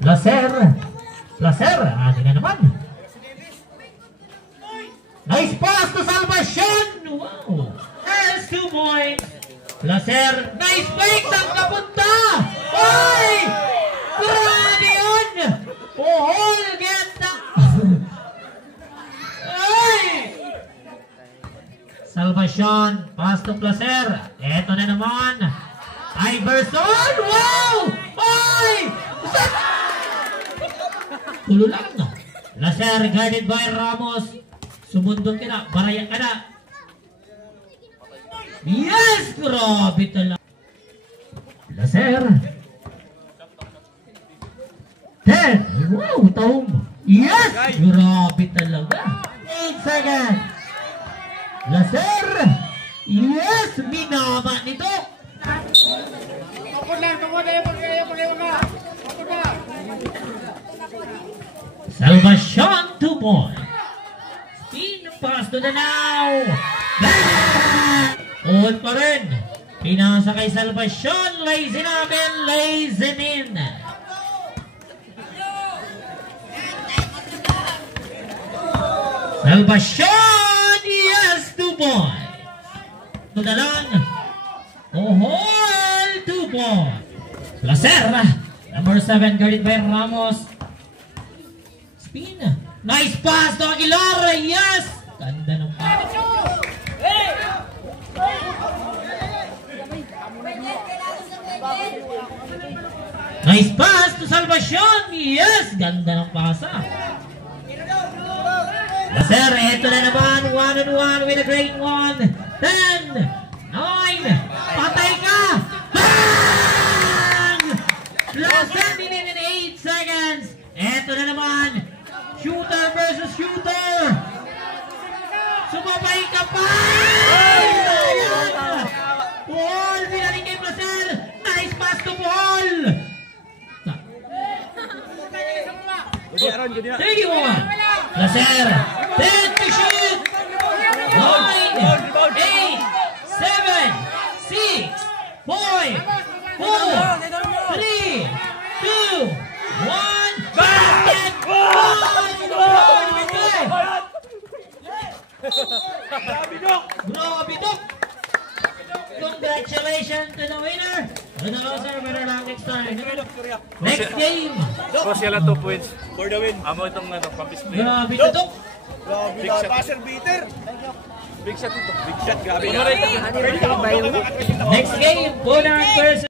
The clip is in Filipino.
Laser. Atin na naman. Nice pass to Salvacion. Wow. There's 2 points. Laser. Nice fake. Saan kapunta? Oy! Grabe yun. Ohol. Ganda. Oy! Salvacion. Pass to Laser. Eto na naman. Iverson. Wow! Oy! Tulo lang, no? Laser guarded by Ramos. Sumundong ka na. Barayan ka na. Yes! Grabe talaga. Laser. 10. Wow, taong. Yes! Grabe talaga. 8 seconds. Laser. Yes! Minama nito. Salvacion 2 points. Spin pass to the now. All pa rin. Pinasa kay Salvacion. Lazy namin. Lazy in. Salvacion. Yes, 2 points. To the lang. Ohol 2 points. Laser. Number 7 guarded by Ramos. Spin. Nice pass to Aguilar. Yes. Ganda ng pass. Nice pass to Salvacion. Yes. Ganda ng pasa. Laser. Ito na naman. 1-on-1 with a great one. 10. 9. Patay ka. Bang! Laser in 8 seconds. Ito na naman. Shooter versus shooter. Sumabay ka pa. Paul. Pinaling kay Marcel. Nice pass to Paul. 31. Laser. 10 to shoot. 9, 8, 7, 6, 5, 4, 3, 2, 1. Basket. Grabe dok. Congratulations to the winner. And the loser, better luck next time. Next game. Boss, yan lang 2 points. For the win. Amo itong pang-display. Grabe dok. Big shot. Buzzer beater. Big shot ito. Big shot. Grabe. Next game. Bonard versus